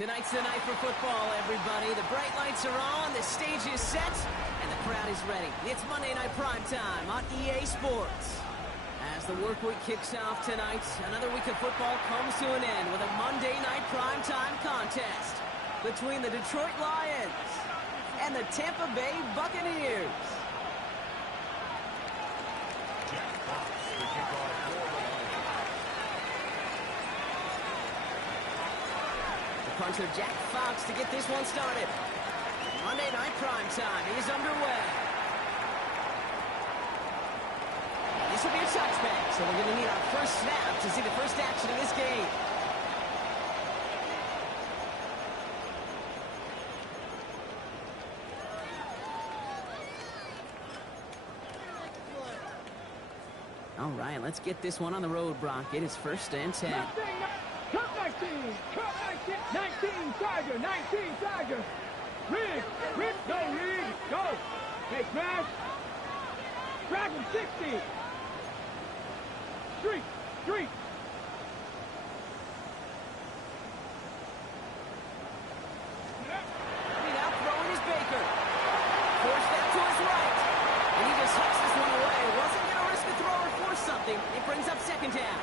Tonight's the night for football, everybody. The bright lights are on, the stage is set, and the crowd is ready. It's Monday Night Primetime on EA Sports. As the work week kicks off tonight, another week of football comes to an end with a Monday Night Primetime contest between the Detroit Lions and the Tampa Bay Buccaneers. Punter Jack Fox to get this one started. Monday Night Primetime is underway. This will be a touchback, so we're going to need our first snap to see the first action of this game. All right, let's get this one on the road, Brock. It is 1st and 10. Cut 19, cut 19, 19 Tiger, 19 Tiger. Rig, go, Rig, go. Hey, smash. Dragon 60. Street. Now throwing is Baker. Force that to his right. And he just hucks this one away. Wasn't going to risk a throw or force something. It brings up 2nd down.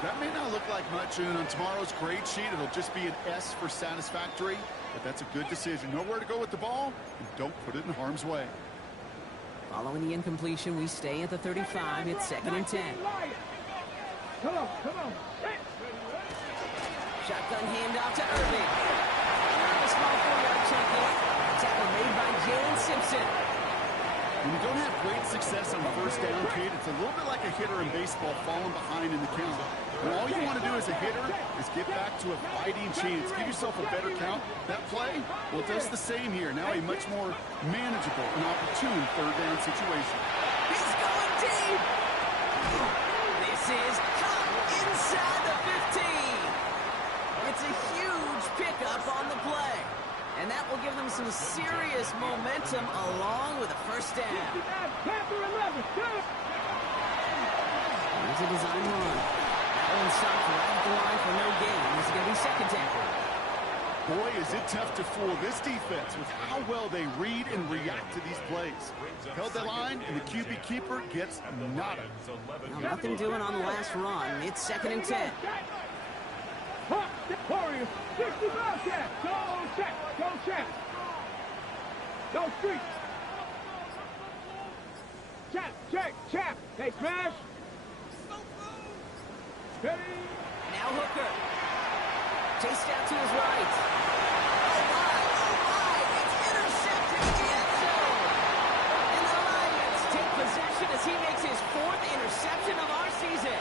That may not look like much, and on tomorrow's grade sheet, it'll just be an S for satisfactory, but that's a good decision. Know where to go with the ball, and don't put it in harm's way. Following the incompletion, we stay at the 35. It's 2nd and 10. Come on. Shotgun handoff to Irving. A small 4-yard chunk in. Tackle made by Jalen Simpson. When you don't have great success on 1st down, Kate, it's a little bit like a hitter in baseball falling behind in the count. And all you want to do as a hitter is get back to a fighting chance. Give yourself a better count. That play, well, it does the same here. Now a much more manageable and opportune 3rd down situation. He's going deep. This is caught inside the 15. It's a huge pickup on the play. And that will give them some serious momentum along with a 1st down. Here's a design run. That one stopped right at the line for no gain. This is going to be 2nd down. Boy, is it tough to fool this defense with how well they read and react to these plays. Held the line, and the QB keeper gets nada. Now, nothing doing on the last run. It's 2nd and 10. Warriors, 65 check. Go check. Go street. Check. Hey, smash. Ready. Now Hooker. Chased out to his right. Oh my. It's intercepted in the end zone. And the Lions take possession as he makes his 4th interception of our season.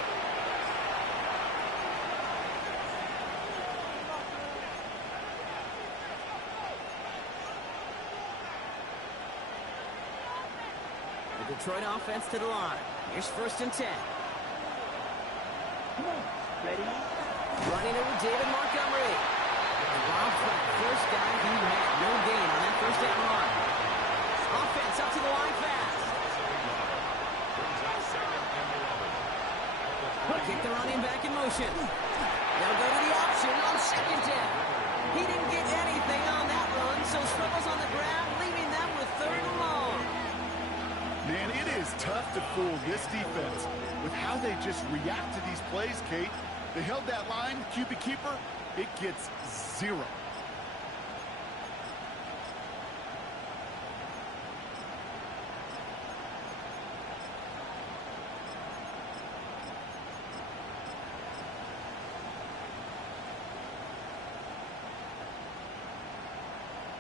Detroit offense to the line. Here's 1st and 10. Ready? Running it with David Montgomery. Wild flat. First guy he had. No gain on that 1st down run. Offense up to the line fast. Kick the running back in motion. They'll go to the option on 2nd down. He didn't get anything on that run, so struggles on the ground, leaving them with 3rd and long. Man, it is tough to fool this defense with how they just react to these plays, Kate. They held that line, QB keeper, it gets 0.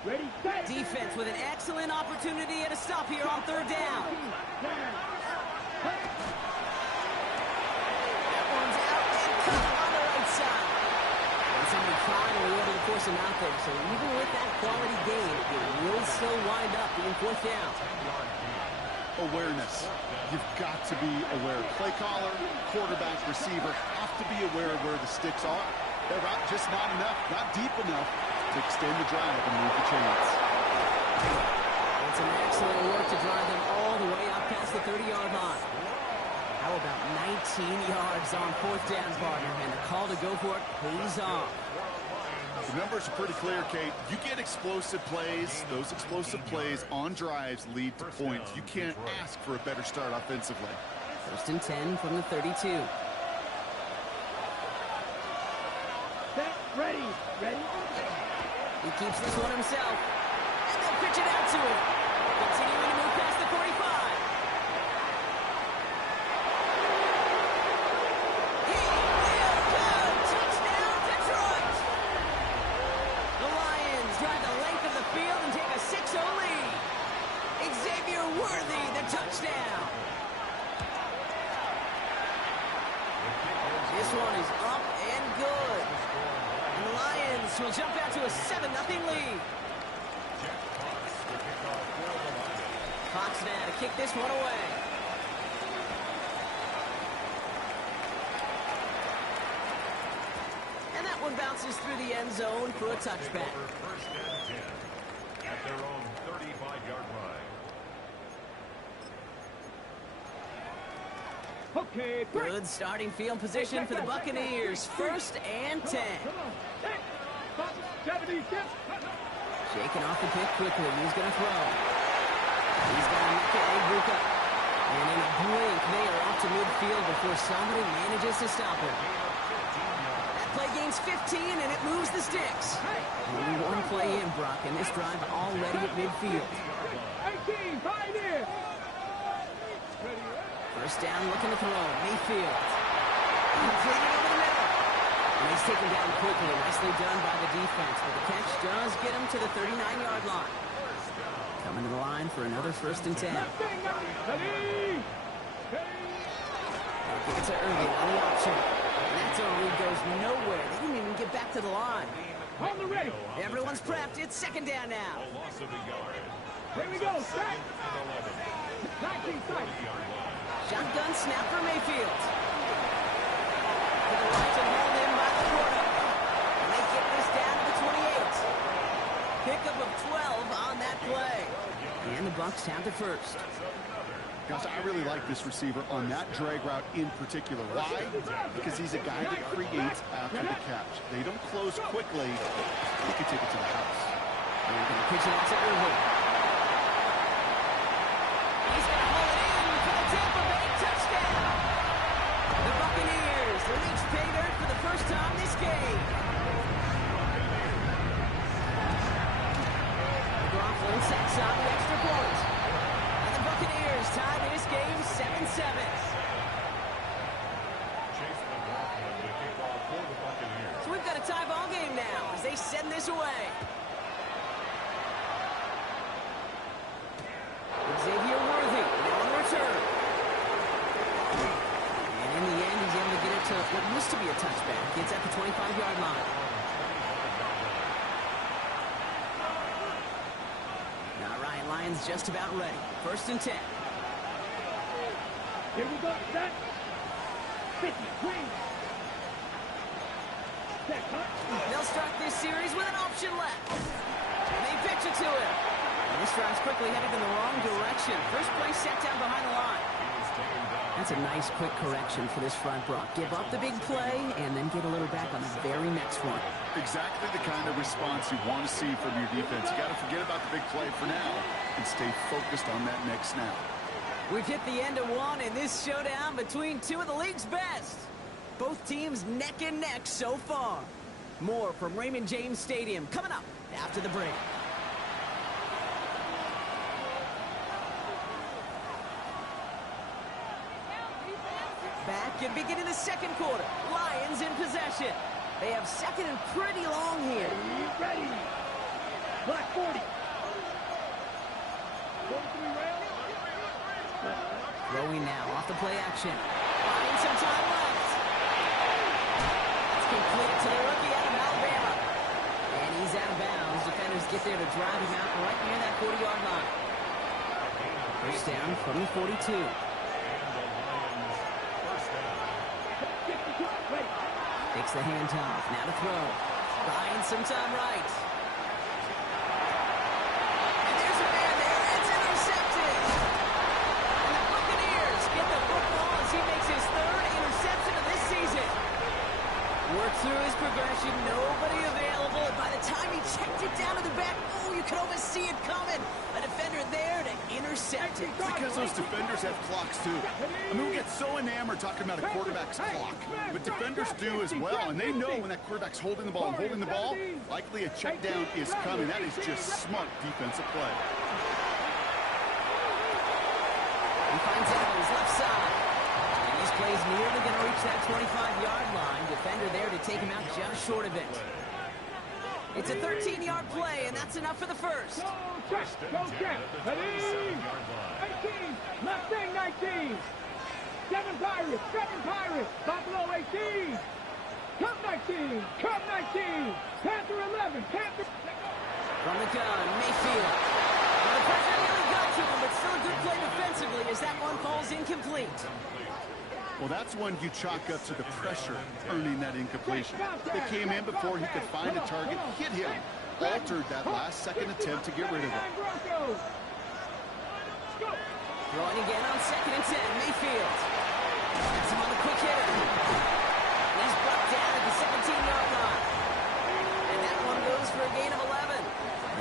Ready, set. Defense with an excellent opportunity and a stop here on 3rd down. That one's out and cut on the right side. And somebody finally able to force him out there. So even with that quality gain, it will still wind up being 4th down. Awareness. You've got to be aware. Play caller, quarterback, receiver have to be aware of where the sticks are. They're just not enough, not deep enough to extend the drive and move the chains. It's an excellent work to drive them all the way up past the 30-yard line. How about 19 yards on 4th down, partner? And the call to go for it pays off. The numbers are pretty clear, Kate. You get explosive plays. Those explosive plays on drives lead to points. You can't ask for a better start offensively. 1st and 10 from the 32. Set, ready, ready. He keeps this one himself. And they'll pitch it out to him. Continuing to move past the 45. He will go. Touchdown, Detroit. The Lions drive the length of the field and take a 6-0 lead. Xavier Worthy, the touchdown. This one is up and good. And the Lions will jump out to a 7-0 lead. Fox now to kick this one away. And that one bounces through the end zone for a touchback. First and 10 at their own 35-yard line. Okay, break. Good starting field position for the Buccaneers. 1st and 10. Come on. Set. 70 steps. Shaking off the pick quickly. He's going to throw. He's got to make it regroup up. And in a blink, they are off to midfield before somebody manages to stop him. That play gains 15, and it moves the sticks. Only one play in, Brock, and this drive already at midfield. 18, right here. 1st down, looking to throw. Mayfield. Completed over the middle. And he's taken down quickly. Nicely done by the defense. But the catch does get him to the 39-yard line. Coming to the line for another 1st and 10. Ready. Give it to Irving on the option. And that zone read goes nowhere. They didn't even get back to the line. On the ready. Everyone's prepped. It's 2nd down now. A loss of a yard. Here we go. Set. 19 seconds. Shotgun snap for Mayfield. To the right and hauled in by the quarter. And they get this down to the 28. Pickup of 12 on that play. And the Bucs have the 1st. Gosh, I really like this receiver on that drag route in particular. Why? Because he's a guy that creates after the catch. They don't close quickly. He can take it to the house. And they're going to pitch it out to Irving. He's going to hold it in for the Tampa Bay touchdown. The Buccaneers reach pay dirt for the first time this game. McLaughlin sets on the extra point. And the Buccaneers tie this game 7-7. Chase McLaughlin, the kickoff for the Buccaneers. So we've got a tie ball game now as they send this away. Xavier Worthy now on the return. And in the end, he's able to get it to what used to be a touchback. It's at the 25-yard line. Now Ryan Lyons just about ready. 1st and 10. Here we go. Set. 50. Green. Set. Cut. They'll start this series with an option left. And they pitch it to him. And this drive's quickly headed in the wrong direction. First play set down behind the line. That's a nice quick correction for this front, Brock. Give up the big play and then get a little back on the very next one. Exactly the kind of response you want to see from your defense. You got to forget about the big play for now and stay focused on that next snap. We've hit the end of one in this showdown between two of the league's best. Both teams neck and neck so far. More from Raymond James Stadium coming up after the break. Back and beginning the 2nd quarter. Lions in possession. They have 2nd and pretty long here. Ready. Black 40. 43 round. Throwing now off the play action. Finding some time left. It's completed to the rookie out of Alabama. And he's out of bounds. Defenders get there to drive him out right near that 40-yard line. 1st down from the 42. Takes the handoff. Now to throw. Buying some time right. And there's a man there. It's intercepted. And the Buccaneers get the football as he makes his 3rd interception of this season. Worked through his progression. Nobody available. By the time he checked it down to the back. Oh, you could almost see it coming. A defender there to intercept it. Because those defenders have clocks too. I mean, we get so enamored talking about a quarterback's clock, but defenders do as well, and they know when that quarterback's holding the ball, likely a check down is coming. That is just smart defensive play. He finds Evans left side. And this play's nearly going to reach that 25-yard line. Defender there to take him out just short of it. It's a 13-yard play, and that's enough for the first. Go check. Ready? 18. Mustang 19. 7 Pirates. Buffalo 18. Cub 19. Panther 11. From the gun, Mayfield. Well, the pressure nearly got to him, but still a good play defensively as that one falls incomplete. Well, that's one you chalk up to the pressure earning that incompletion. They came in before he could find a target, hit him, altered that last-second attempt to get rid of it. Throwing again on 2nd and 10, Mayfield. Gets him on the quick hitter. He's brought down at the 17-yard line. And that one goes for a gain of 11.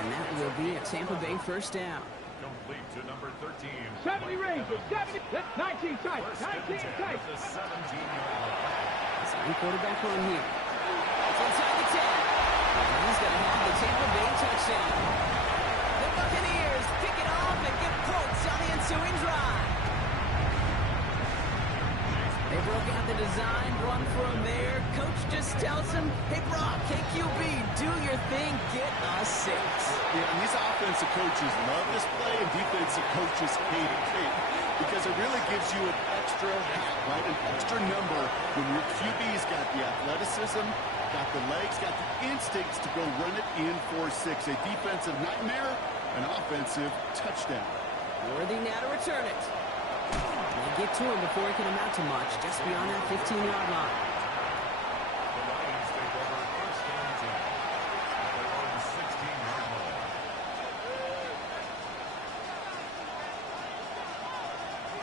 And that will be a Tampa Bay first down. Complete to number 13. 70 Rangers. 19 tight. The 17-yard line. Same quarterback on here. It's inside the 10. And he's going to have the Tampa Bay touchdown. The Buccaneers pick it off and get points on the ensuing drive. They broke out the design run for him there. Coach just tells him, hey, Brock, KQB, do your thing, get us 6. Yeah, and these offensive coaches love this play, and defensive coaches hate it because it really gives you an extra hat, right? An extra number when your QB's got the athleticism, got the legs, got the instincts to go run it in for 6. A defensive nightmare, an offensive touchdown. Worthy now to return it. They get to him before it can amount to much, just beyond that 15-yard line. The Lions take over first and 10. Their own 16-yard line.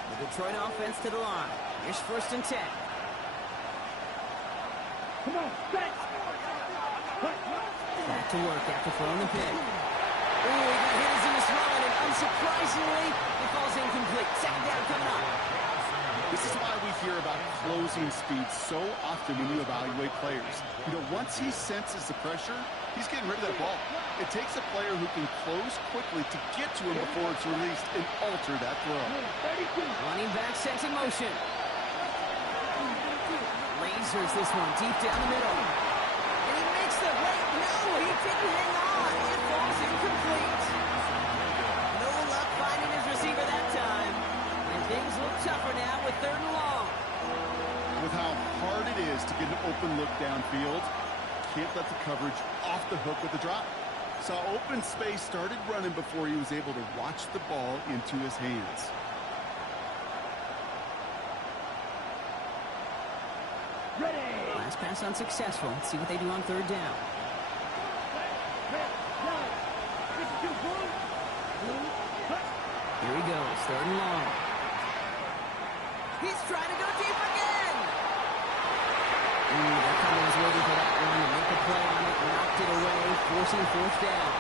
The Detroit offense to the line. Here's 1st and 10. Come on, set. Back to work after throwing the pick. Ooh, he got hit as he was throwing, and unsurprisingly, it falls incomplete. 2nd down coming up. This is why we hear about closing speed so often when you evaluate players. You know, once he senses the pressure, he's getting rid of that ball. It takes a player who can close quickly to get to him before it's released and alter that throw. Running back sets in motion. Lasers this one deep down the middle. And he makes the break. No, he didn't hang on. It falls incomplete. No luck finding his receiver that time. And things look tougher now with 3rd and long. With how hard it is to get an open look downfield, can't let the coverage off the hook with the drop. Saw open space, started running before he was able to watch the ball into his hands. Last pass unsuccessful. Let's see what they do on 3rd down. Here he goes, 3rd and long. He's trying to go deep again. That kind of was waiting for that one to make a play on it, knocked it away, forcing 4th down.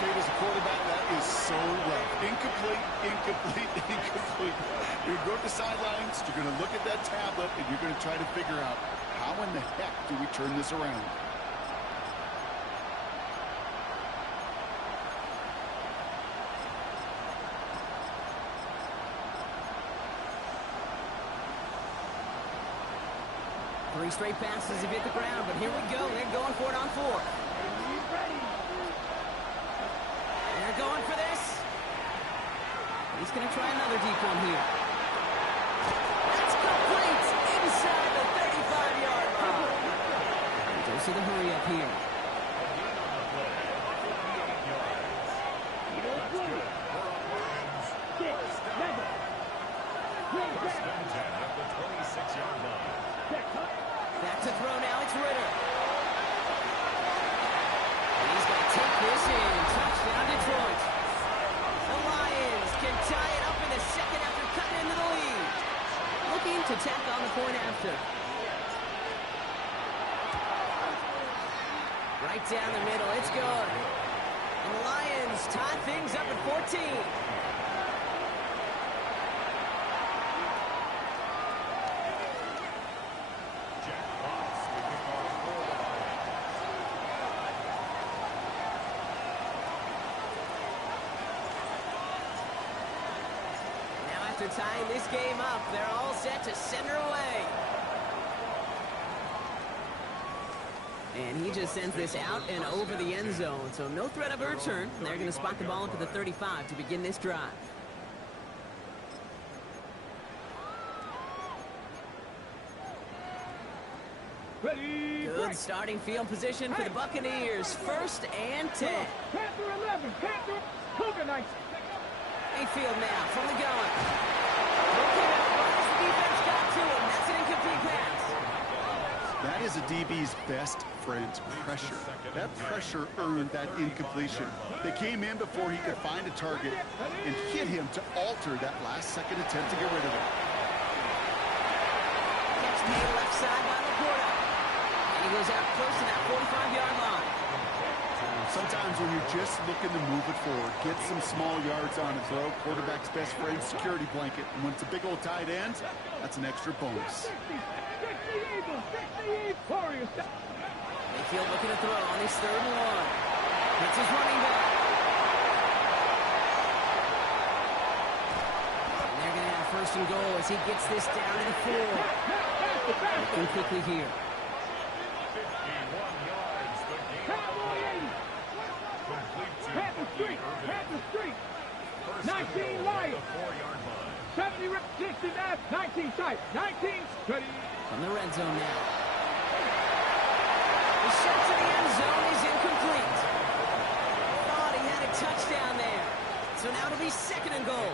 Kate, as a quarterback, that is so rough. Incomplete. You're going to go to the sidelines, you're going to look at that tablet, and you're going to try to figure out how in the heck do we turn this around. Three straight passes have hit the ground, but here we go. They're going for it on 4th. They're going for this. He's going to try another deep one here. That's complete inside the 35-yard line. Dose of the hurry up here. Back to throw now, it's Ritter. And he's going to take this in. Touchdown, Detroit. The Lions can tie it up in the 2nd after cutting into the lead. Looking to tack on the point after. right down the middle. It's good. And the Lions tie things up at 14. After tying this game up, they're all set to send her away. And he just sends this out and over the end zone, so no threat of a return. They're going to spot the ball into the 35 to begin this drive. Good starting field position for the Buccaneers. 1st and 10. Panther 11, Panther Cougar Knights. Mayfield now from the gun. Looking at right as the defense got to him. That's an incomplete pass. That is a DB's best friend, pressure. That pressure earned that incompletion. They came in before he could find a target and hit him to alter that last-second attempt to get rid of it. Catch made left side by Laporta. And he goes out close to that 45-yard line. Sometimes when you're just looking to move it forward, get some small yards on a throw, quarterback's best friend, security blanket. And when it's a big old tight end, that's an extra bonus. Mayfield looking to throw on his 3rd and 1. Hits his running back. And they're going to have 1st and goal as he gets this down to the 4. Looking quickly here. 19 Lions. 70 69, 19 tight. 19 ready. From the red zone now. The shot to the end zone is incomplete. Thought he had a touchdown there. So now it'll be 2nd and goal.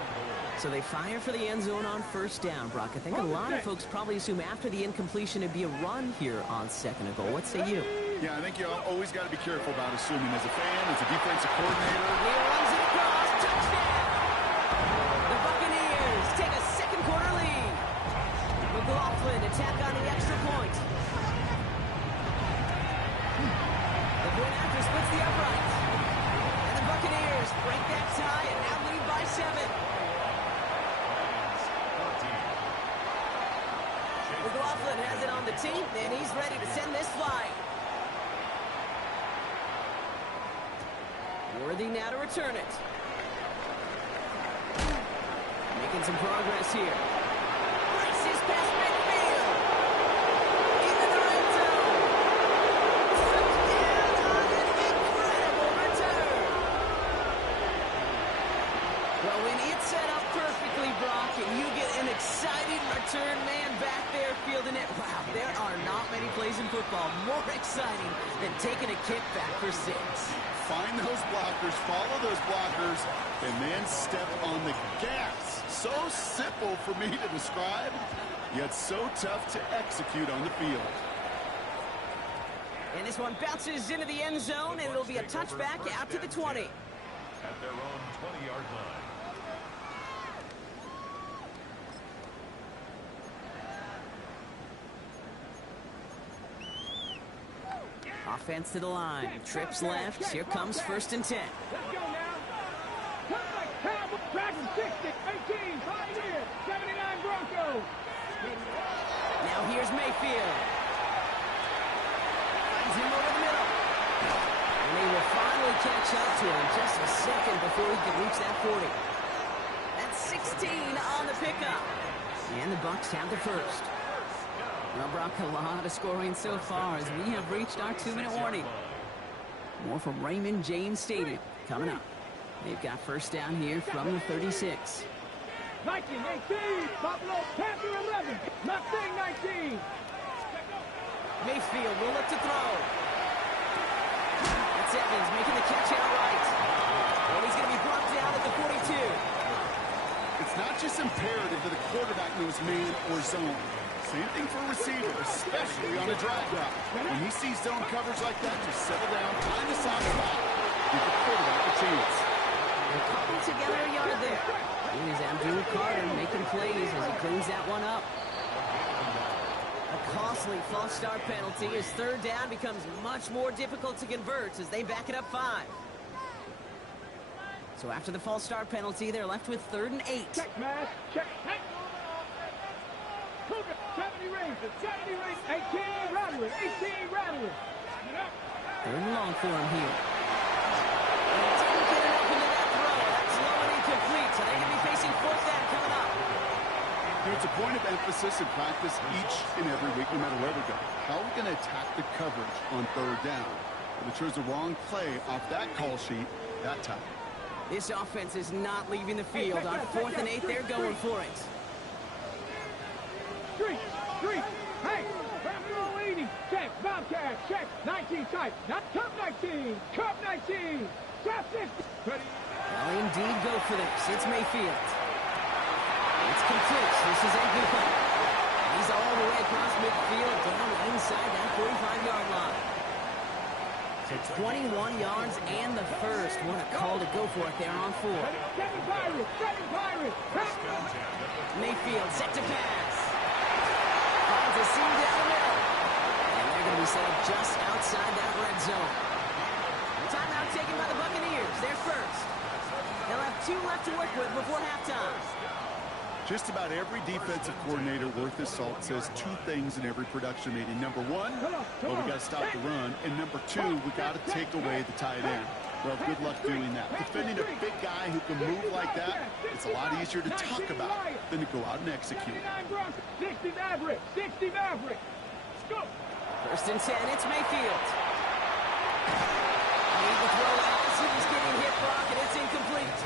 So they fire for the end zone on 1st down, Brock. I think a lot of folks probably assume after the incompletion it'd be a run here on 2nd and goal. What say you? Yeah, I think you always got to be careful about assuming as a fan, as a defensive coordinator. He runs it across. Touchdown! The Buccaneers take a 2nd quarter lead. McLaughlin attack on the extra point. The point after splits the uprights. And the Buccaneers break that tie and now lead by 7. McLaughlin has it on the tee, and he's ready to send this flying. Worthy now to return it. Making some progress here. Races past midfield. Into the red zone. Touchdown on an incredible return. Well, when it's set up perfectly, Brock, and you get an exciting return man back there fielding it, wow, there are not many plays in football more exciting than taking a kick back for 6. Find those blockers, follow those blockers, and then step on the gas. So simple for me to describe, yet so tough to execute on the field. And this one bounces into the end zone, and it'll be a touchback out to the 20. At their own 20-yard line. Offense to the line. Trips left. Here comes 1st and 10. Let's go now. Come like Cowboys. Dragon 60, 18, Pioneer, 79 Broncos. Now here's Mayfield. Finds him over the middle. And they will finally catch up to him just a second before he can reach that 40. That's 16 on the pickup. And the Bucs have the 1st. Well, Brock, a lot of scoring so far as we have reached our 2-minute warning. More from Raymond James Stadium coming up. They've got 1st down here from the 36. 19, 18, Buffalo, Panther 11, Mustang 19. Mayfield will look to throw. That's Evans making the catch outright. Well, he's going to be brought down at the 42. It's not just imperative that the quarterback knows man or zone. Same thing for a receiver, especially on a drag route. When he sees zone coverage like that, just settle down, find the soft spot, give the quarterback a chance. They're coupled together a yard there. It is Abdul Carter making plays as he cleans that one up. A costly false start penalty as third down becomes much more difficult to convert as they back it up 5. So after the false start penalty, they're left with 3rd and 8. Check, man. Check. Hey. 70 rings. 70 rings. 18 Rattler. 18 Rattler. 3rd and long for him here. And he didn't get enough into that throw. That's low and incomplete. So they're going to be facing 4th down coming up. It's a point of emphasis in practice each and every week, no matter where we go. How are we going to attack the coverage on 3rd down? Well, they chose the wrong play off that call sheet that time. This offense is not leaving the field. On 4th and 8, they're going for it. Street. Hey, Rambo 80. Check. Bobcat. Check. 19 tight. Not Cup 19. Cup 19. Trap 50. Ready. Well, indeed go for this. It's Mayfield. It's complete. This is Agupa. He's all the way across midfield down inside that 45-yard line. So 21 yards and the first. What a call to go for it there on 4. Seven Pirates. Mayfield set to pass. Finds a seam down the middle. And they're going to be set up just outside that red zone. Timeout taken by the Buccaneers. They're first. They'll have 2 left to work with before halftime. Just about every defensive coordinator worth his salt says 2 things in every production meeting. Number 1, well, we got to stop the run. And number 2, we got to take away the tight end. Well, good luck doing that. Defending a big guy who can move like that, it's a lot easier to talk about than to go out and execute. 60 Maverick. 60 Maverick. Let's go. 1st and 10, it's Mayfield. Need to throw as he's getting hit, Brock, and it's incomplete.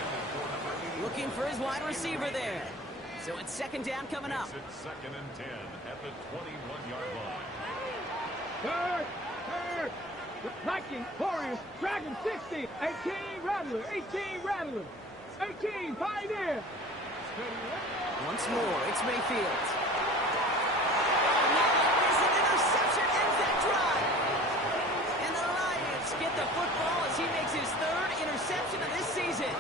Looking for his wide receiver there. So it's 2nd down coming up. It's 2nd and 10 at the 21-yard line. Third. Viking, Warriors, Dragon 60, 18 Rattler, 18 Pioneer. Once more, it's Mayfield. And that is an interception, ends that drive. And the Lions get the football as he makes his 3rd interception of this season.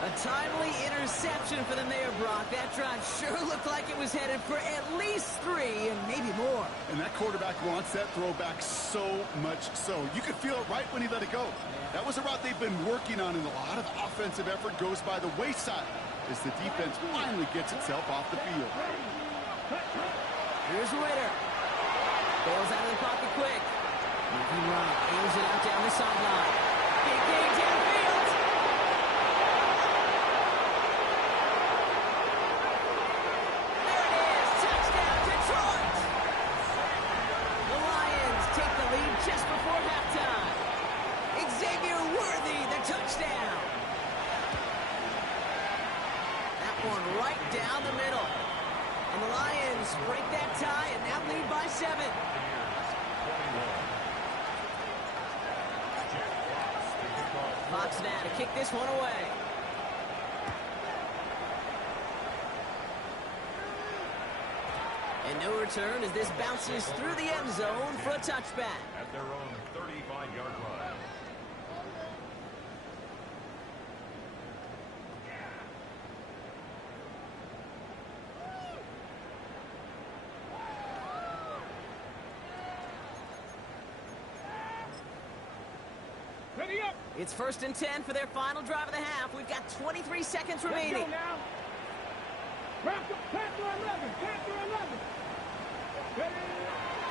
A timely interception for them there, Brock. That drive sure looked like it was headed for at least 3 and maybe more. And that quarterback wants that throwback so much so. You could feel it right when he let it go. That was a route they've been working on, and a lot of offensive effort goes by the wayside as the defense finally gets itself off the field. Here's Ritter. Bails out of the pocket quick. Moving right, aims it out down the sideline. Big game downfield. Just before halftime. Xavier Worthy, the touchdown. That one right down the middle. And the Lions break that tie and now lead by 7. Fox now to kick this one away. And no return as this bounces through the end zone for a touchback. At their own 35-yard line. Ready up. It's 1st and 10 for their final drive of the half. We've got 23 seconds remaining. Panther 11.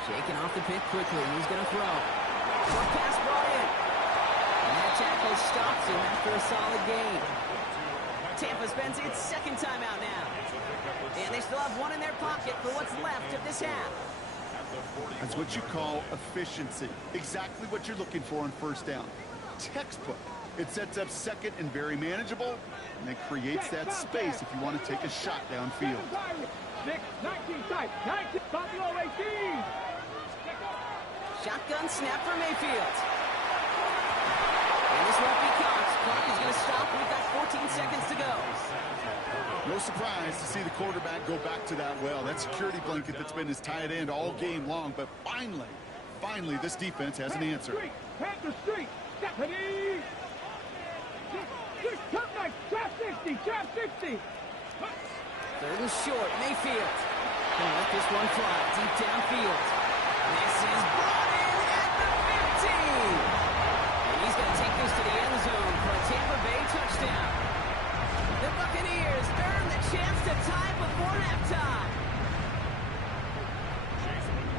Shaking off the pick quickly. He's going to throw. Short pass brought in. And that tackle stops him after a solid gain. Tampa spends its 2nd timeout now. And they still have 1 in their pocket for what's left of this half. That's what you call efficiency. Exactly what you're looking for on 1st down. Textbook. It sets up 2nd and very manageable, and then creates that space if you want to take a shot downfield. 19 tight. 19 Buffalo 18. Shotgun snap for Mayfield. And this won't be caught. Clock is going to stop. We've got 14 seconds to go. No surprise to see the quarterback go back to that well. That security blanket that's been his tight end all game long, but finally, this defense has an answer. Panther Street. Stephanie. Trap 60. 3rd and short, Mayfield. Gonna let this one fly deep downfield. This is brought in at the 15. And he's going to take this to the end zone for a Tampa Bay touchdown. The Buccaneers earn the chance to tie before halftime.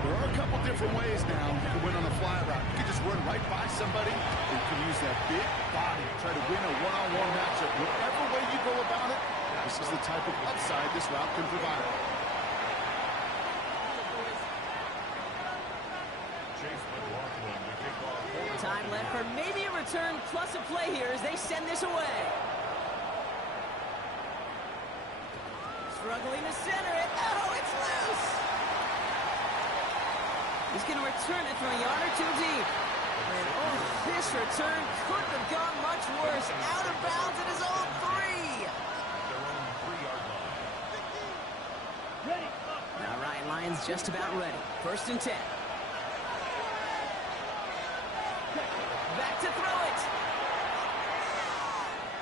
There are a couple different ways now you can win on a fly route. You can just run right by somebody, or you can use that big body to try to win a one-on-one matchup. Whatever way you go about it, this is the type of upside this route can provide. Time left for maybe a return plus a play here as they send this away. Struggling to center it. Oh, it's loose. He's going to return it from a yard or two deep. And oh, this return couldn't have gone much worse. Out of bounds at his own 3. Ready. All right, Lions just about ready. 1st and 10. Back to throw it.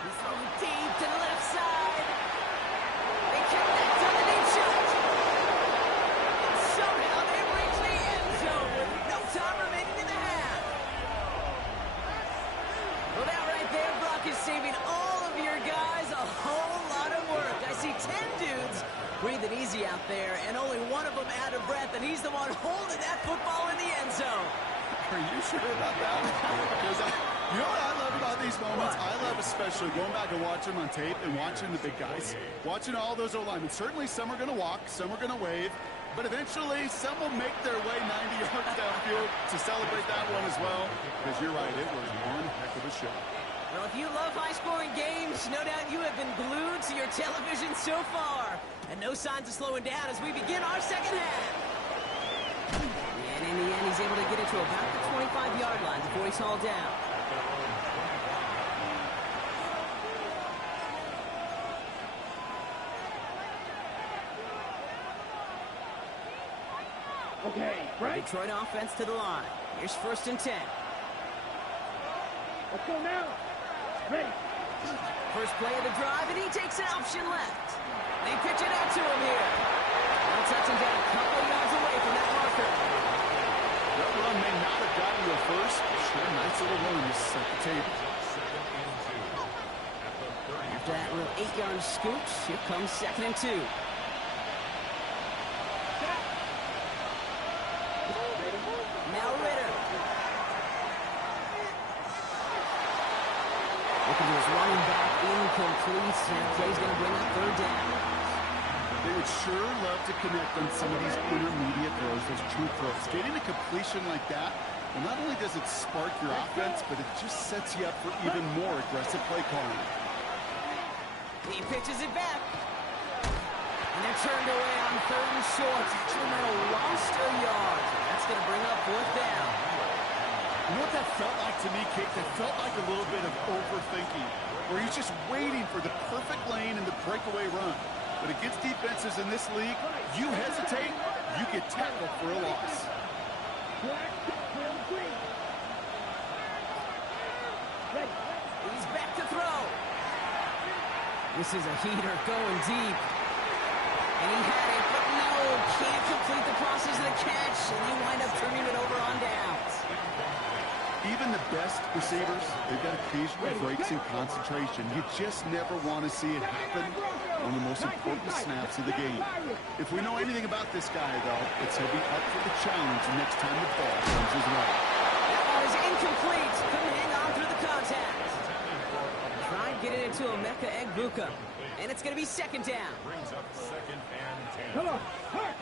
He's throwing deep to the left side. They connect on the deep shot. And somehow they reach the end zone with no time remaining in the half. Well, that right there, Brock, is saving all of your guys a whole lot of work. I see 10 dudes breathing easy out there, and only one of them out of breath, and he's the one holding that football in the end zone. Are you sure about that? Because you know what I love about these moments? I love especially going back and watching on tape and watching the big guys. Watching all those O-linemen. Certainly some are going to walk, some are going to wave, but eventually some will make their way 90 yards downfield to celebrate that one as well. Because you're right, it was one heck of a show. Well, if you love high-scoring games, no doubt you have been glued to your television so far. And no signs of slowing down as we begin our second half. And in the end, he's able to get it to about the 25-yard line before he's hauled down. Okay, right. Detroit offense to the line. Here's 1st and 10. Let's go now. Ready. First play of the drive, and he takes an option left. They pitch it out to him here. Now touching down a couple of yards away from that marker. That run may not have gotten you a first, but sure, nice little run to set the table. After that little 8-yard scoop, here comes 2nd and 2. Now Ritter. Looking to his running back, incomplete. That play's going to bring up 3rd down. They would sure love to connect on some of these intermediate throws, those true throws. Getting a completion like that, well, not only does it spark your offense, but it just sets you up for even more aggressive play calling. He pitches it back. And they're turned away on 3rd and short. Actually might have lost a yard. That's going to bring up 4th down. You know what that felt like to me, Kate? That felt like a little bit of overthinking, where he's just waiting for the perfect lane and the breakaway run. But against defenses in this league, you hesitate, you get tackled for a loss. He's back to throw. This is a heater going deep. And he had it, but no, can't complete the process of the catch. And they wind up turning it over on downs. Even the best receivers, they've got occasional breaks in concentration. You just never want to see it happen on the most important snaps of the game. If we know anything about this guy, though, it's he'll be up for the challenge next time the ball comes his way. That one is incomplete. Couldn't hang on through the contact. Tried getting it to Emeka Egbuka. And it's going to be 2nd down. Brings up 2nd and 10. Come on. Hurt.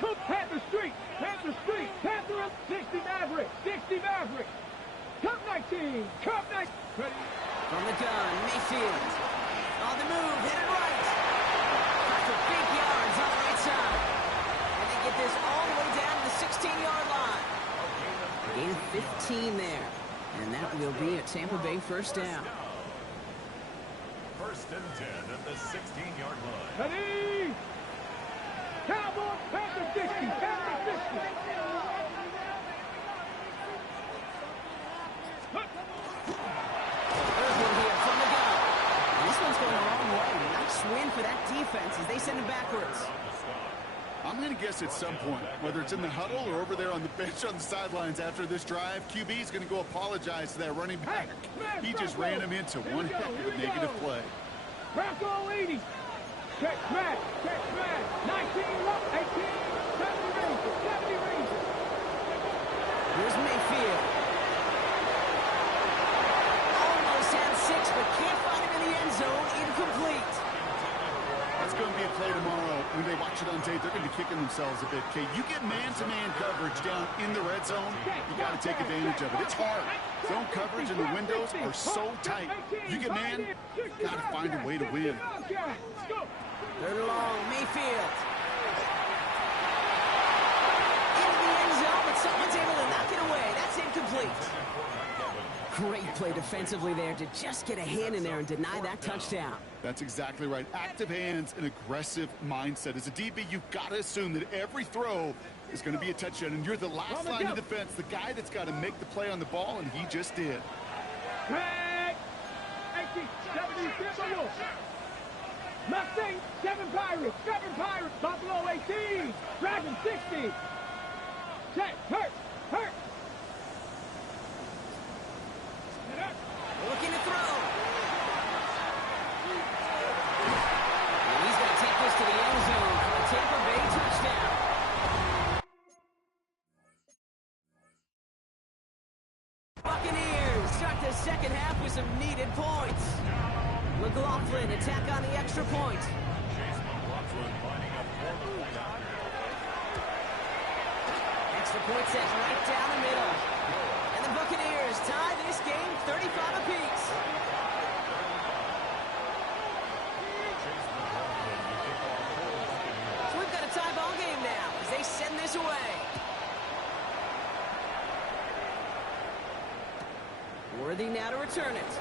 Cook Panther Street. Panther Street. Panther up 60 Maverick. 60 Maverick. Cup 19. Cup 19. Ready. From the gun, Mayfield. On the move, headed right. After big yards on the right side. And they get this all the way down to the 16-yard line. Gain of 15 there. And that will be a Tampa Bay 1st down. 1st and 10 at the 16-yard line. Ready. Cowboys. Panther 60. Panther 60. Here from the gun. And this one's going the wrong way. Nice win for that defense as they send him backwards. I'm going to guess at some point, whether it's in the huddle or over there on the bench on the sidelines after this drive, QB is going to go apologize to that running back. He just ran him into one heck of a negative play. Bronco 80. Check smash. 19, 18, 70 Rangers. 70 Rangers. Here's Mayfield. Almost had 6, but can't find him in the end zone. Incomplete. That's going to be a play tomorrow. When they watch it on tape, they're going to be kicking themselves a bit. Okay, you get man-to-man coverage down in the red zone, you got to take advantage of it. It's hard. Zone coverage and the windows are so tight. You get man, got to find a way to win. Third and long, Mayfield. Into the end zone, but someone's able to knock it away. That's incomplete. Great play defensively there to just get a hand in there and deny that touchdown. That's exactly right. Active hands and aggressive mindset. As a DB, you've got to assume that every throw is going to be a touchdown, and you're the last line of defense, the guy that's got to make the play on the ball, and he just did. 18, 70, Timberwolves. Mustang, 7 Pirates, Buffalo 18, Dragon 60. Check, hurt. Looking to throw. And he's going to take this to the end zone for a Tampa Bay touchdown. Buccaneers start the second half with some needed points. McLaughlin attack on the extra point. Extra point set right down the middle. And the Buccaneers tie this game 35 apiece. So we've got a tie ball game now as they send this away. Worthy now to return it.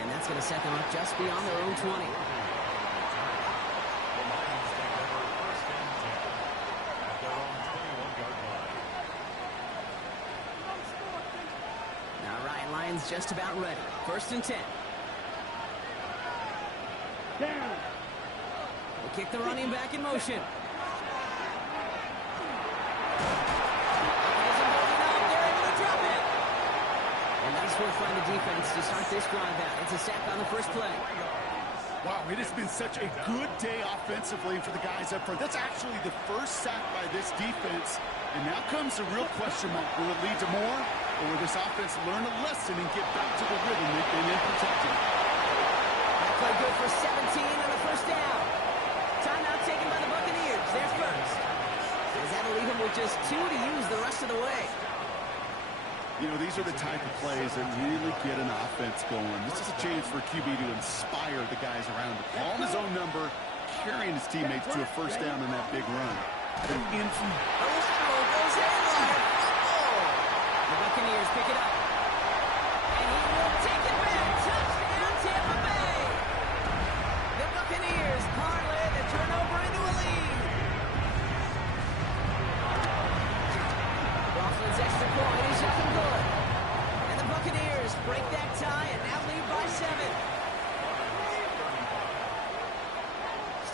And that's going to set them up just beyond their own 20. Lions just about ready. 1st and 10. Down. We'll kick the running back in motion. They're able to drop it. And nice work by the defense to start this drive out. It's a sack on the first play. Wow, it has been such a good day offensively for the guys up front. That's actually the first sack by this defense. And now comes the real question mark. Will it lead to more? Or will this offense learn a lesson and get back to the rhythm they've been in protecting? That play good for 17 on the first down. Timeout taken by the Buccaneers. They're first. As that'll leave them with just 2 to use the rest of the way. You know, these are the type of plays that really get an offense going. This is a chance for QB to inspire the guys around him. Calling his own number, carrying his teammates to a first down in that big run. The lateral goes haywire. The Buccaneers pick it up. And he will take it back. Touchdown, Tampa Bay. The Buccaneers parlay the turnover into a lead. Coughlin's extra point is up and good. And the Buccaneers break that tie and now lead by 7.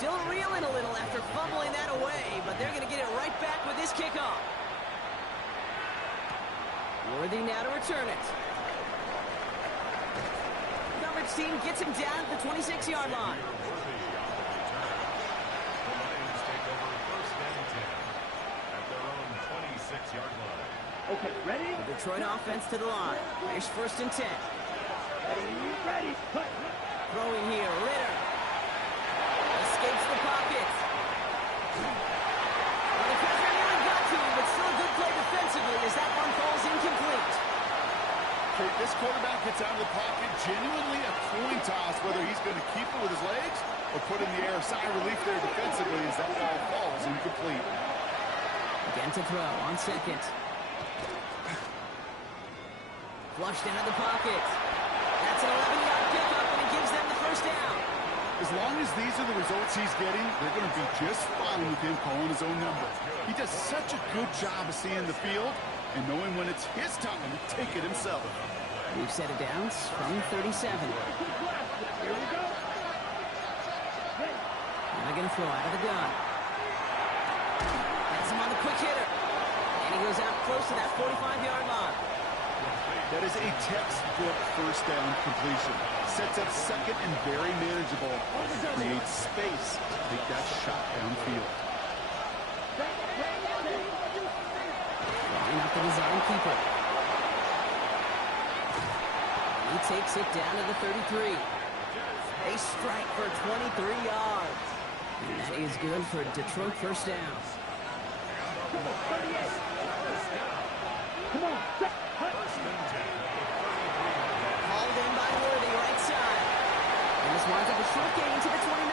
Still reeling a little after fumbling that away, but they're going to get it right back with this kickoff. Worthy now to return it. Coverage team gets him down at the 26-yard line. Okay, ready? The Detroit offense to the line. Here's 1st and 10. Ready. Cut. Throwing here, Ritter. Escapes the pocket. Well, the pressure nearly got to him, but still a good play defensively as that one falls incomplete. Okay, this quarterback gets out of the pocket, genuinely a coin toss, whether he's going to keep it with his legs or put in the air. Sigh of relief there defensively as that ball falls incomplete. Again to throw on 2nd. Flushed out of the pocket. That's an 11-yard pickup, and it gives them the first down. As long as these are the results he's getting, they're going to be just fine with him calling his own number. He does such a good job of seeing the field and knowing when it's his time to take it himself. We've set it down from 37. Here we go. Now going to to throw out of the gun. That's him on the quick hitter. And he goes out close to that 45-yard line. That is a textbook first down completion. Sets up second and very manageable. Creates space to take that shot downfield. Line up the design keeper. He takes it down to the 33. They strike for 23 yards. And that is good for Detroit first down. Come on. Hauled in by Worthy, right side. And this winds up a short gain to the 29.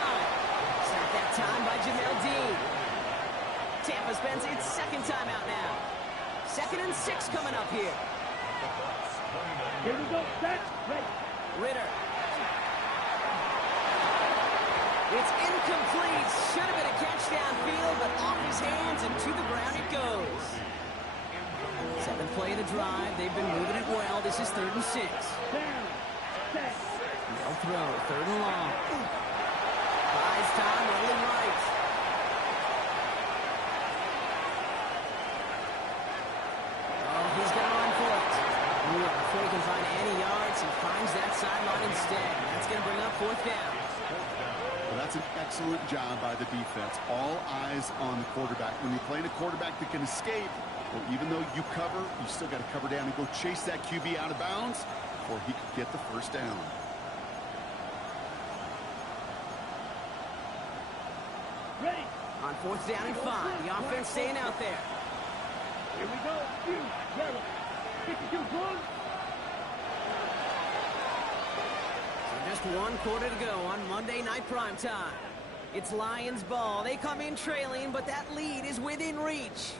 Sacked that time by Jamel Dean. Tampa spends its second timeout now. 2nd and 6 coming up here. Here we go. Set. Ritter. It's incomplete. Should have been a catch downfield, but off his hands and to the ground it goes. 7th play of the drive. They've been moving it well. This is 3rd and 6. Down. Set. They'll throw. 3rd and long. Buys time, rolling right. Oh, he's going to run for it. Before he can find any yards, he finds that sideline instead. That's going to bring up 4th down. Well, that's an excellent job by the defense. All eyes on the quarterback. When you're playing a quarterback that can escape, well, even though you cover, you still got to cover down and go chase that QB out of bounds before he could get the first down. Ready. On 4th down and 5, the offense staying out there. Here we go. Yellow. 52 good. So just 1 quarter to go on Monday Night Primetime. It's Lions ball. They come in trailing, but that lead is within reach.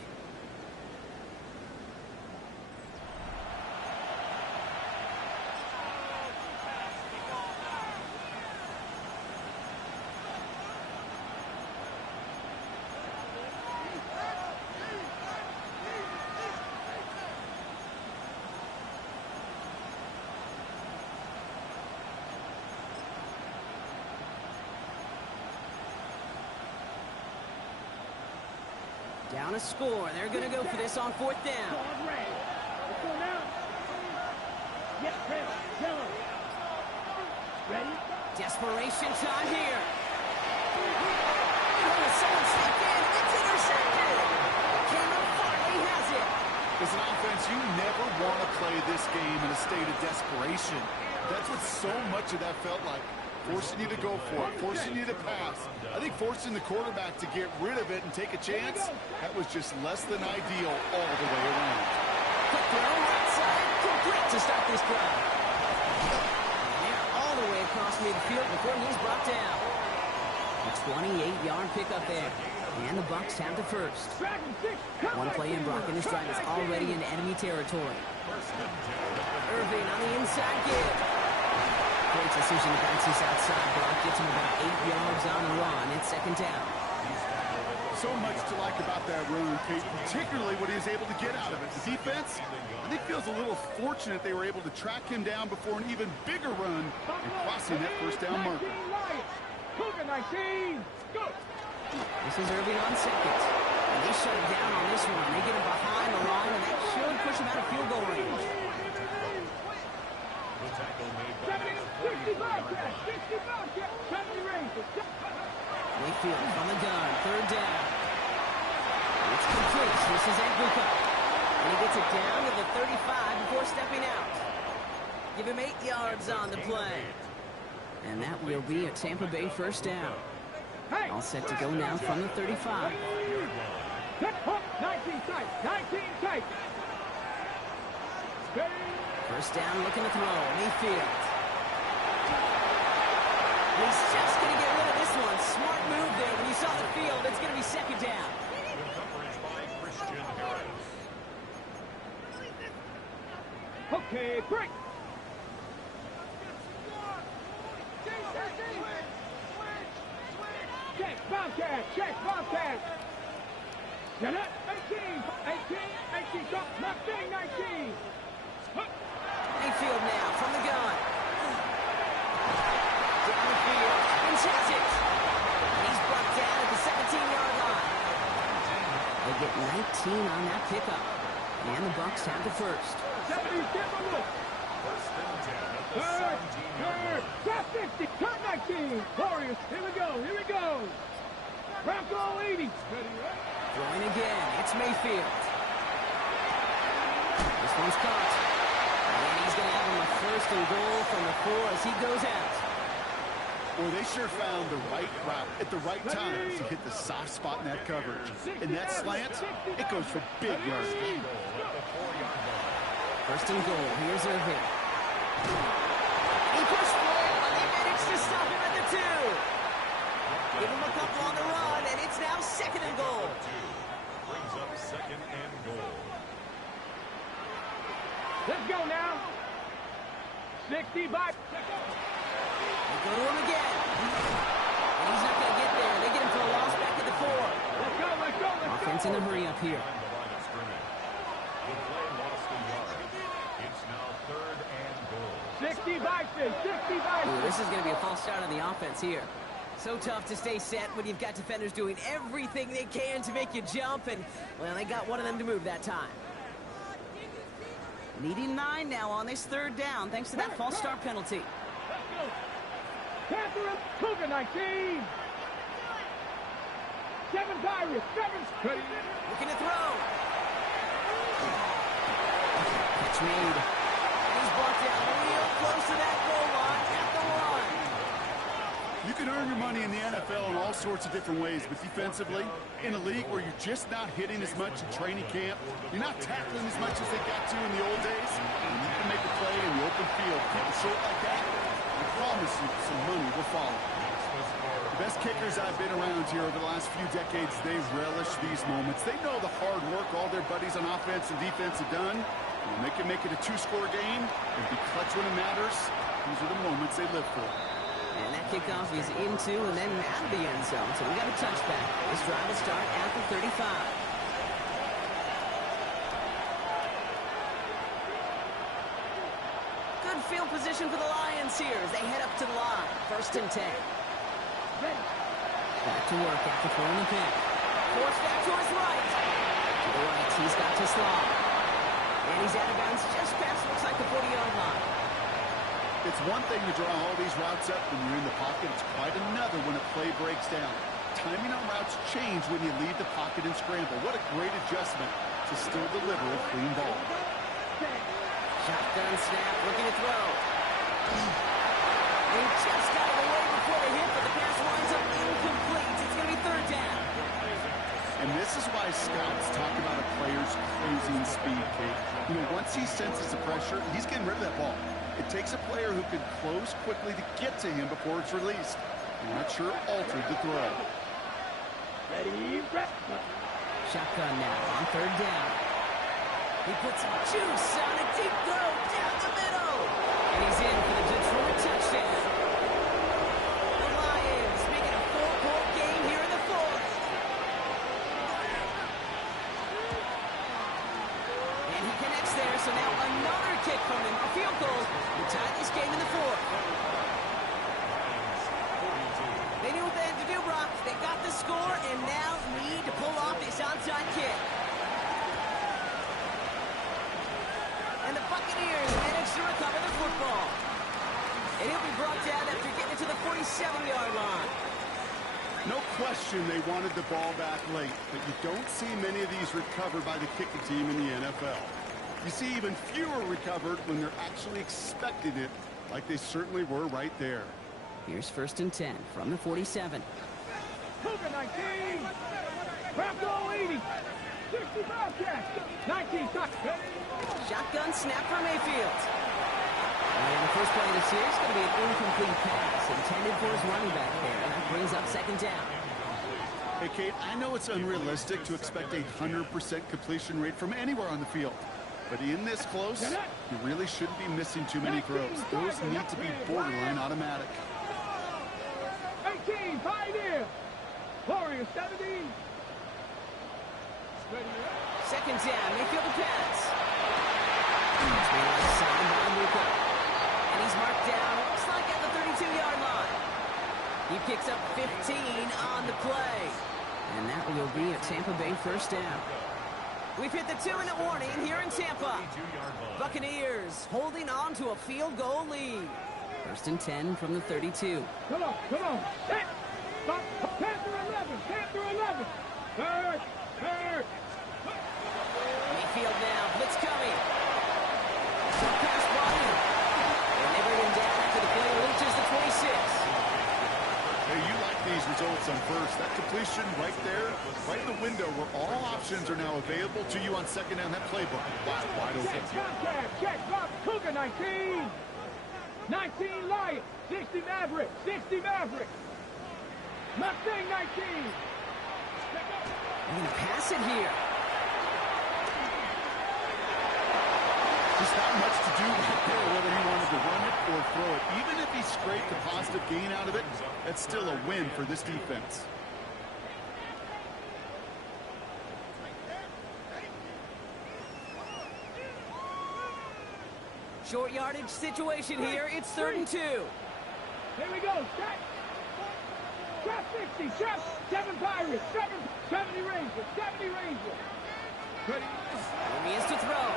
Down a score. They're going to go for this on 4th down. Let's go now. Yes, red. Yellow. Ready? Desperation time here. Oh, someone stepped in. It's intercepted. Cameron Farley has it. As an offense, you never want to play this game in a state of desperation. That's what so much of that felt like. Forcing you to go for it, forcing you to pass. I think forcing the quarterback to get rid of it and take a chance, that was just less than ideal all the way around. Quick throw, right side, complete to start this drive. They're all the way across midfield before he's brought down. A 28-yard pickup there. And the Bucs have the first. 1 play in, Brock, and this drive is already in enemy territory. Irving on the inside give. Great decision to bounce this outside. Brock gets him about 8 yards on the run. It's 2nd down. So much to like about that run, Kate, particularly what he was able to get out of it. The defense, I think, feels a little fortunate they were able to track him down before an even bigger run and crossing that first down marker. 19. Go. This is Irving on 2nd. And they shut him down on this one. They get him behind the line, and that should push him out of field goal range. Mayfield from the gun, 3rd down. It's complete. This is Edbuka. And he gets it down to the 35 before stepping out. Give him 8 yards on the play. And that will be a Tampa Bay first down. All set to go now from the 35. 19 tight. First down, looking to throw. Mayfield. He's just going to get rid of this one. Smart move there. When you saw the field, it's going to be 2nd down. Okay, break. Check, Bobcat. Get it. 18, stop, nothing, 19. Mayfield now from the gun. Down the field. Evans has it. He's brought down get 19 on that pickup. And the Bucs have the first. 70, get the look. First and 10 at the 17-yard line. Got 50, cut 19. Warriors, here we go, here we go. Bronco 80. Throwing again, it's Mayfield. This one's caught. And he's going to have him a first and goal from the 4 as he goes out. Well, they sure found the right route at the right time to hit the soft spot in that coverage. And that slant, it goes for big yards. First and goal, here's Irving. He pushed for it, but they managed to stop him at the 2. Give him a couple on the run, and it's now second and goal. Brings up second and goal. Let's go now. 60 by. They go to him again. And he's not going to get there. They get him for a loss back at the 4. Let's go, let's go, let's go. Offense in a hurry up here. The line of scrimmage. The play lost a yard. It's now third and goal. 60 by 60 by Ooh, this is going to be a false start on the offense here. So tough to stay set when you've got defenders doing everything they can to make you jump, and, well, they got one of them to move that time. Needing 9 now on this third down, thanks to that false start penalty. Let's go. Panther, Cougar 19. 7 Pirates, 7. Looking to throw. Catch made. And he's brought down real close to that goal line at the 1. You can earn your money in the NFL in all sorts of different ways, but defensively, in a league where you're just not hitting as much in training camp, you're not tackling as much as they got to in the old days, and you can make a play in the open field, keep it short like that, I promise you some money will follow. The best kickers I've been around here over the last few decades, they relish these moments. They know the hard work all their buddies on offense and defense have done. And when they can make it a 2-score game and be clutch when it matters, these are the moments they live for. And that kickoff is into and then out of the end zone. So we got a touchback. This drive will start at the 35. Good field position for the Lions here as they head up to the line. First and 10. Back to work after throwing the pick. Forced back to his right. To the right, he's got to slide. And he's out of bounds just past, looks like the 40-yard line. It's one thing to draw all these routes up when you're in the pocket. It's quite another when a play breaks down. Timing on routes change when you leave the pocket and scramble. What a great adjustment to still deliver a clean ball. Shotgun snap, looking to throw. He just got it away before the hit, but the pass winds up incomplete. It's going to be third down. And this is why scouts talk about a player's closing speed, Kate. You know, once he senses the pressure, he's getting rid of that ball. It takes a player who can close quickly to get to him before it's released. I'm not sure altered the throw. Ready, Shotgun now on third down. He puts juice on a deep throw down the middle. And he's in for the Detroit touchdown. The Lions making a 4-point game here in the 4th. And he connects there, so now another kick from him. A field goal to tie this game in the 4th. They knew what they had to do, Brock. They got the score and now need to pull off this onside kick. And the Buccaneers managed to recover the football. And he'll be brought down after getting it to the 47-yard line. No question they wanted the ball back late, but you don't see many of these recovered by the kicking team in the NFL. You see even fewer recovered when they're actually expecting it, like they certainly were right there. Here's first and 10 from the 47. Cougar 19. Bronco 80. 65 catch. 19 touchdown. Shotgun snap for Mayfield. And the first play of the series is going to be an incomplete pass intended for his running back there. And that brings up second down. Hey, Kate, I know it's unrealistic to expect a 100% completion rate from anywhere on the field. But in this close, you really shouldn't be missing too many throws. Those need to be borderline automatic. 18, Pioneer. Warriors 17. Second down, Mayfield the pass. He's made on the side by Luka. And he's marked down, looks like at the 32-yard line. He picks up 15 on the play. And And that will be a Tampa Bay first down. We've hit the 2-minute warning here in Tampa. Buccaneers holding on to a field goal lead. First and 10 from the 32. Come on, come on. Set. Stop. Panther 11. Panther 11. Third. Third. Mayfield now. Blitz coming. Short pass ball. And they bring him down after the play reaches the 26. Hey, you like these results on first. That completion right there, right in the window where all options are now available to you on second down. That playbook, wide open. Check, contact. Check, drop. Cougar 19. 19 Lions. 60 Maverick. 60 Maverick. Mustang 19. They're going to pass it here. Just not much to do right there, whether he wanted to run it or throw it. Even if he scraped a positive gain out of it, that's still a win for this defense. Short yardage situation here. It's 3rd and 2. Here we go. Trap. Trap 60. Trap 7 Pirates. 70 Rangers. 70 Rangers. Ready? Here he is to throw.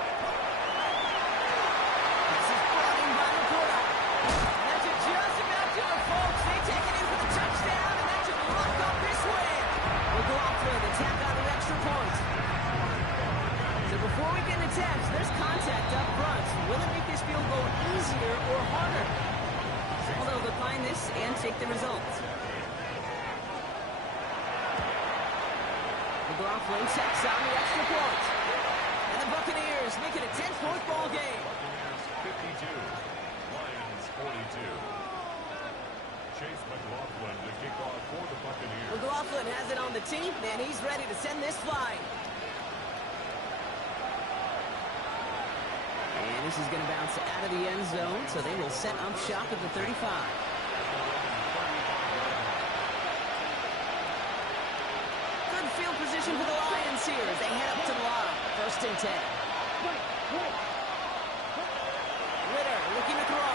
This is brought in by Laporta. And that should just about do it, folks. They take it in for the touchdown, and that should lock up this win. We'll go off with the tack on an extra point. So before we get into taps, there's contact up front. Will it make this field goal easier or harder? Well, they'll define this and take the results. McLaughlin checks on the extra point. And the Buccaneers make it a 10-point ball game. Buccaneers 52, Lions 42. Chase McLaughlin to kick off for the Buccaneers. McLaughlin has it on the team, and he's ready to send this flying. And this is going to bounce out of the end zone, so they will set up shop at the 35. Good field position for the Lions here as they head up to the line. First and 10. Ritter looking to throw.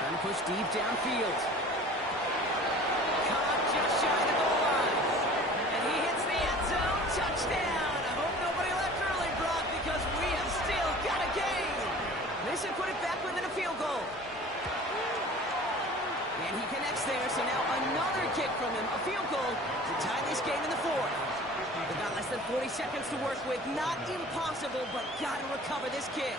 Trying to push deep downfield. Caught just shy of the goal line. And he hits the end zone. Touchdown. I hope nobody left early, Brock, because we have still got a game. This would put it back within a field goal. And he connects there, so now another kick from him. A field goal to tie this game in the 4th. They've got less than 40 seconds to work with. Not impossible, but got to recover this kick.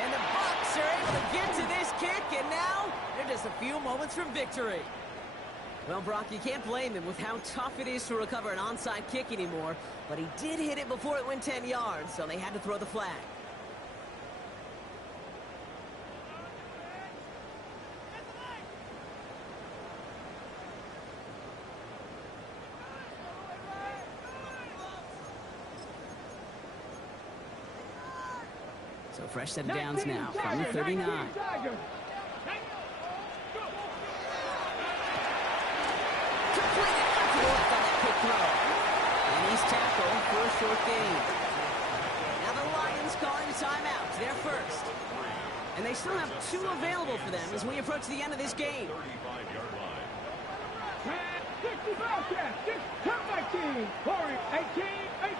And the Bucs are able to get to this kick, and now they're just a few moments from victory. Well, Brock, you can't blame him with how tough it is to recover an onside kick anymore, but he did hit it before it went 10 yards, so they had to throw the flag. So fresh set of downs now from the 39. Completed out to the left on that quick throw. And he's tackled for a short gain. Now the Lions calling a timeout. They're first. And they still have 2 available for them as we approach the end of this game. 35-yard line. 60 Bobcats. 19.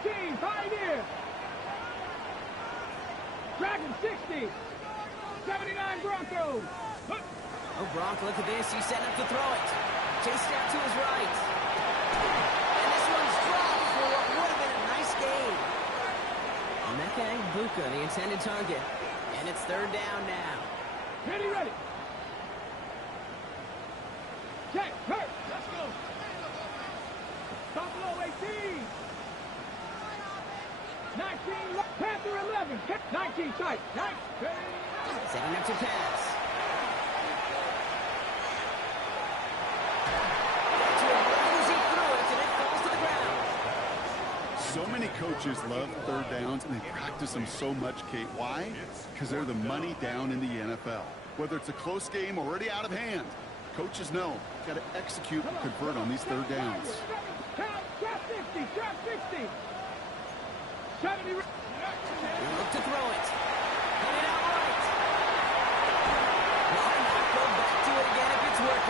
18. Pioneers. Dragon 60. 79 Broncos. Oh, Brock, look at this. He's setting up to throw it. Chased out to his right. And this one's dropped for what would have been a nice gain. Emeka Buka, the intended target. And it's 3rd down now. Ready. Check. Hurt. Let's go. Buffalo 18. 19. Panther 11. 19 tight. 19. Setting up to pass. So many coaches love 3rd downs, and they practice them so much, Kate. Why? Because they're the money down in the NFL. Whether it's a close game or already out of hand, coaches know got to execute and convert on these 3rd downs. Trap 50. Trap 60. 70. Look to throw it. Hit it out right. Why not go back to it again if it's working?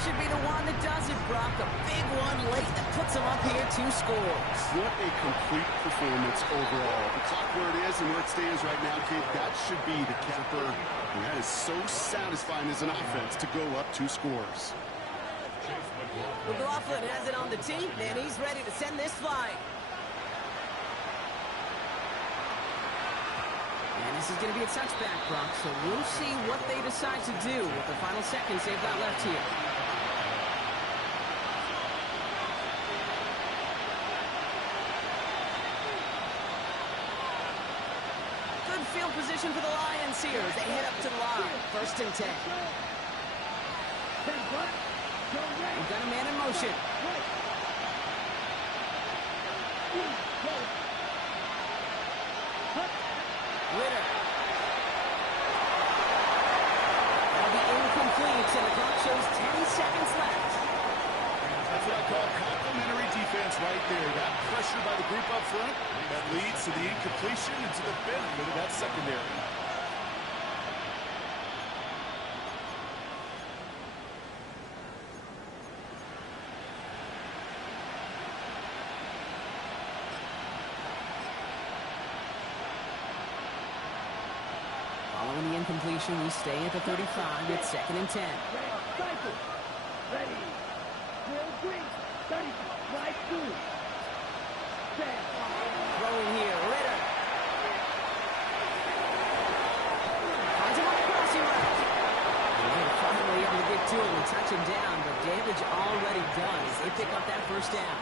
should be the one that does it, Brock. A big one late that puts them up here 2 scores. What a complete performance overall. The clock where it is and where it stands right now, kid, that should be the capper. And that is so satisfying as an offense to go up 2 scores. McLaughlin has it on the tee, and he's ready to send this flying. And this is going to be a touchback, Brock, so we'll see what they decide to do with the final seconds they've got left here. Good field position for the Lions here as they head up to the line. 1st and 10. We've got a man in motion. Ritter. That'll be incomplete, and the clock shows 10 seconds left. That's what I call complimentary defense right there. That pressure by the group up front, that leads to the incompletion and to the benefit of that secondary. Following the incompletion, we stay at the 35. It's 2nd and 10. Ready. Real green. 30. Right through. Throwing here, Ritter. Finds him on the crossing route. They're finally able to get to him and touch him down, but damage already done as they pick up that 1st down.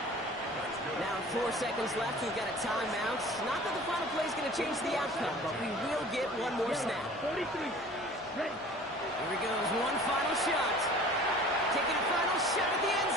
Now 4 seconds left, we've got a timeout. Not that the final play is going to change the outcome, but we will get one more snap. 43. Ready. Here he goes, one final shot. Taking a final shot at the end